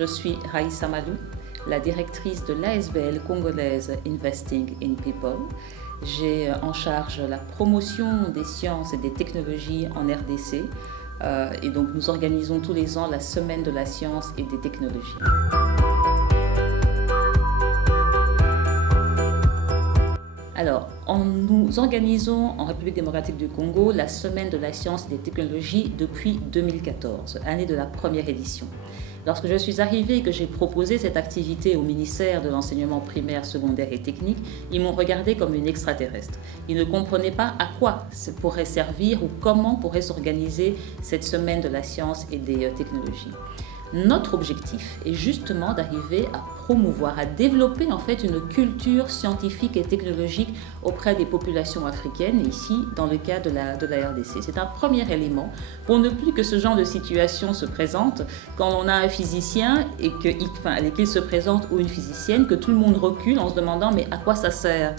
Je suis Raïssa Malou, la directrice de l'ASBL congolaise Investing in People. J'ai en charge la promotion des sciences et des technologies en RDC. Et donc nous organisons tous les ans la semaine de la science et des technologies. Alors, nous organisons en République démocratique du Congo la semaine de la science et des technologies depuis 2014, année de la première édition. Lorsque je suis arrivée et que j'ai proposé cette activité au ministère de l'enseignement primaire, secondaire et technique, ils m'ont regardée comme une extraterrestre. Ils ne comprenaient pas à quoi ça pourrait servir ou comment pourrait s'organiser cette semaine de la science et des technologies. Notre objectif est justement d'arriver à promouvoir, à développer en fait une culture scientifique et technologique auprès des populations africaines, ici dans le cas de la RDC. C'est un premier élément pour ne plus que ce genre de situation se présente quand on a un physicien et qu'il se présente ou une physicienne, que tout le monde recule en se demandant mais à quoi ça sert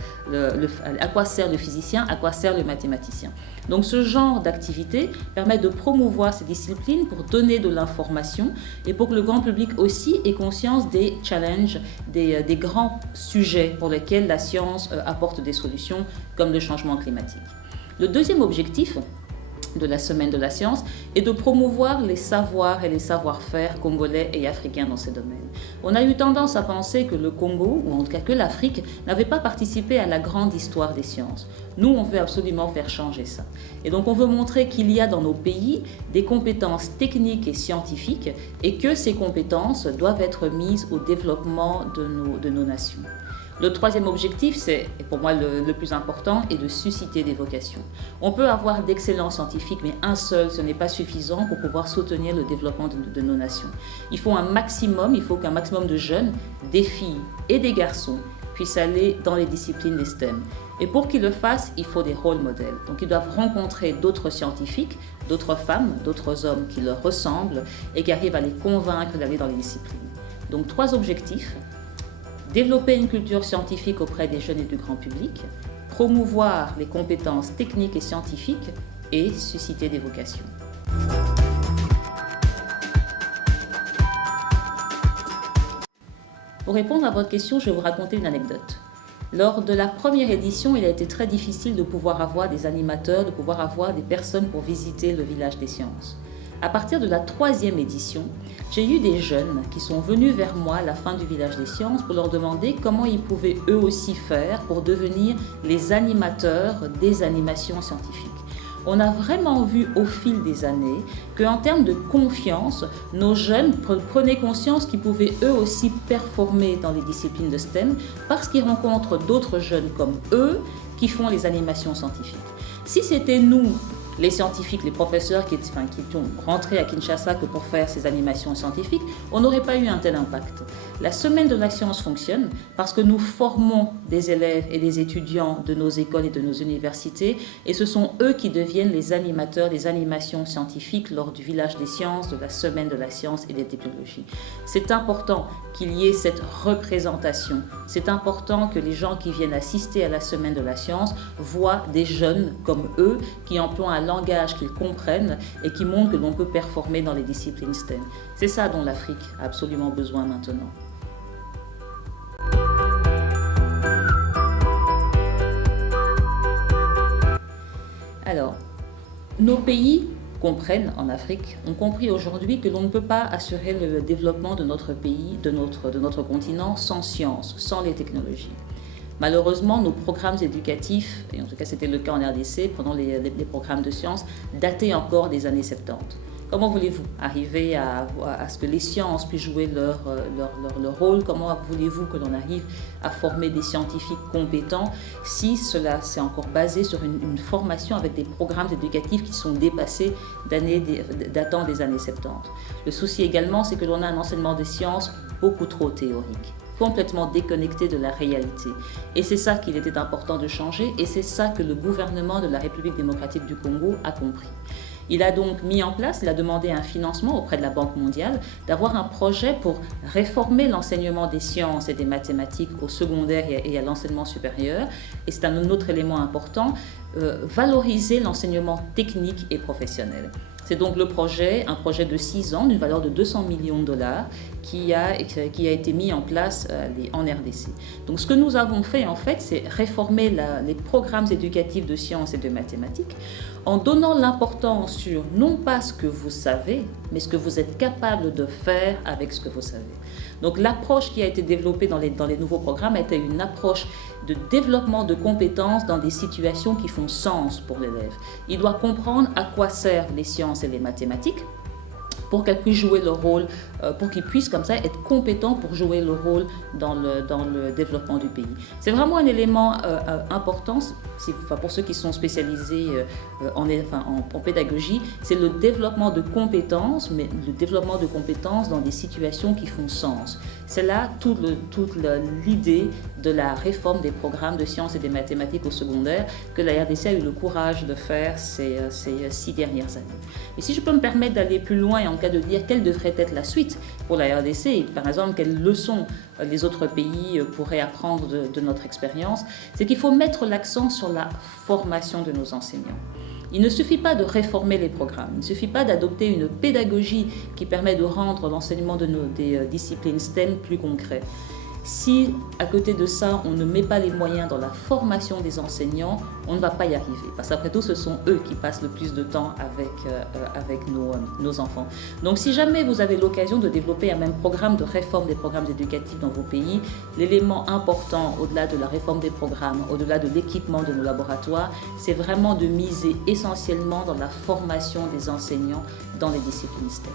à quoi sert le physicien, à quoi sert le mathématicien. Donc ce genre d'activité permet de promouvoir ces disciplines pour donner de l'information et pour que le grand public aussi ait conscience des challenges, des grands sujets pour lesquels la science apporte des solutions, comme le changement climatique. Le deuxième objectif de la semaine de la science est de promouvoir les savoirs et les savoir-faire congolais et africains dans ces domaines. On a eu tendance à penser que le Congo, ou en tout cas que l'Afrique, n'avait pas participé à la grande histoire des sciences. Nous, on veut absolument faire changer ça. Et donc on veut montrer qu'il y a dans nos pays des compétences techniques et scientifiques et que ces compétences doivent être mises au développement de nos nations. Le troisième objectif, c'est, et pour moi le plus important, est de susciter des vocations. On peut avoir d'excellents scientifiques, mais un seul, ce n'est pas suffisant pour pouvoir soutenir le développement de nos nations. Il faut qu'un maximum de jeunes, des filles et des garçons, puissent aller dans les disciplines des STEM. Et pour qu'ils le fassent, il faut des rôles modèles. Donc ils doivent rencontrer d'autres scientifiques, d'autres femmes, d'autres hommes qui leur ressemblent et qui arrivent à les convaincre d'aller dans les disciplines. Donc 3 objectifs. Développer une culture scientifique auprès des jeunes et du grand public, promouvoir les compétences techniques et scientifiques et susciter des vocations. Pour répondre à votre question, je vais vous raconter une anecdote. Lors de la première édition, il a été très difficile de pouvoir avoir des animateurs, de pouvoir avoir des personnes pour visiter le village des sciences. À partir de la 3e édition, j'ai eu des jeunes qui sont venus vers moi à la fin du village des sciences pour leur demander comment ils pouvaient eux aussi faire pour devenir les animateurs des animations scientifiques. On a vraiment vu au fil des années qu'en termes de confiance, nos jeunes prenaient conscience qu'ils pouvaient eux aussi performer dans les disciplines de STEM parce qu'ils rencontrent d'autres jeunes comme eux qui font les animations scientifiques. Si c'était nous, les scientifiques, les professeurs qui sont rentrés à Kinshasa que pour faire ces animations scientifiques, on n'aurait pas eu un tel impact. La semaine de la science fonctionne parce que nous formons des élèves et des étudiants de nos écoles et de nos universités et ce sont eux qui deviennent les animateurs des animations scientifiques lors du village des sciences, de la semaine de la science et des technologies. C'est important qu'il y ait cette représentation. C'est important que les gens qui viennent assister à la semaine de la science voient des jeunes comme eux qui emploient un langage qu'ils comprennent et qui montrent que l'on peut performer dans les disciplines STEM. C'est ça dont l'Afrique a absolument besoin maintenant. Alors, nos pays comprennent en Afrique, ont compris aujourd'hui que l'on ne peut pas assurer le développement de notre pays, de notre continent sans science, sans les technologies. Malheureusement, nos programmes éducatifs, et en tout cas c'était le cas en RDC, pendant les programmes de sciences, dataient encore des années 70. Comment voulez-vous arriver à ce que les sciences puissent jouer leur rôle? Comment voulez-vous que l'on arrive à former des scientifiques compétents si cela s'est encore basé sur une formation avec des programmes éducatifs qui sont dépassés datant des années 70? Le souci également, c'est que l'on a un enseignement des sciences beaucoup trop théorique, complètement déconnecté de la réalité. Et c'est ça qu'il était important de changer et c'est ça que le gouvernement de la République démocratique du Congo a compris. Il a donc mis en place, il a demandé un financement auprès de la Banque mondiale, d'avoir un projet pour réformer l'enseignement des sciences et des mathématiques au secondaire et à l'enseignement supérieur. Et c'est un autre élément important, valoriser l'enseignement technique et professionnel. C'est donc un projet de 6 ans d'une valeur de 200 millions de dollars qui a été mis en place en RDC. Donc ce que nous avons fait en fait, c'est réformer les programmes éducatifs de sciences et de mathématiques en donnant l'importance sur non pas ce que vous savez, mais ce que vous êtes capable de faire avec ce que vous savez. Donc l'approche qui a été développée dans les nouveaux programmes a été une approche de développement de compétences dans des situations qui font sens pour l'élève. Il doit comprendre à quoi servent les sciences et les mathématiques pour qu'elle puisse jouer le rôle, pour qu'il puisse comme ça être compétent pour jouer le rôle dans le développement du pays. C'est vraiment un élément important, pour ceux qui sont spécialisés en pédagogie, c'est le développement de compétences, mais le développement de compétences dans des situations qui font sens. C'est là toute l'idée de la réforme des programmes de sciences et des mathématiques au secondaire que la RDC a eu le courage de faire ces 6 dernières années. Et si je peux me permettre d'aller plus loin et en cas de dire quelle devrait être la suite pour la RDC, et par exemple quelles leçons les autres pays pourraient apprendre de notre expérience, c'est qu'il faut mettre l'accent sur la formation de nos enseignants. Il ne suffit pas de réformer les programmes, il ne suffit pas d'adopter une pédagogie qui permet de rendre l'enseignement des disciplines STEM plus concret. Si, à côté de ça, on ne met pas les moyens dans la formation des enseignants, on ne va pas y arriver. Parce qu'après tout, ce sont eux qui passent le plus de temps avec nos enfants. Donc, si jamais vous avez l'occasion de développer un même programme de réforme des programmes éducatifs dans vos pays, l'élément important, au-delà de la réforme des programmes, au-delà de l'équipement de nos laboratoires, c'est vraiment de miser essentiellement dans la formation des enseignants dans les disciplines STEM.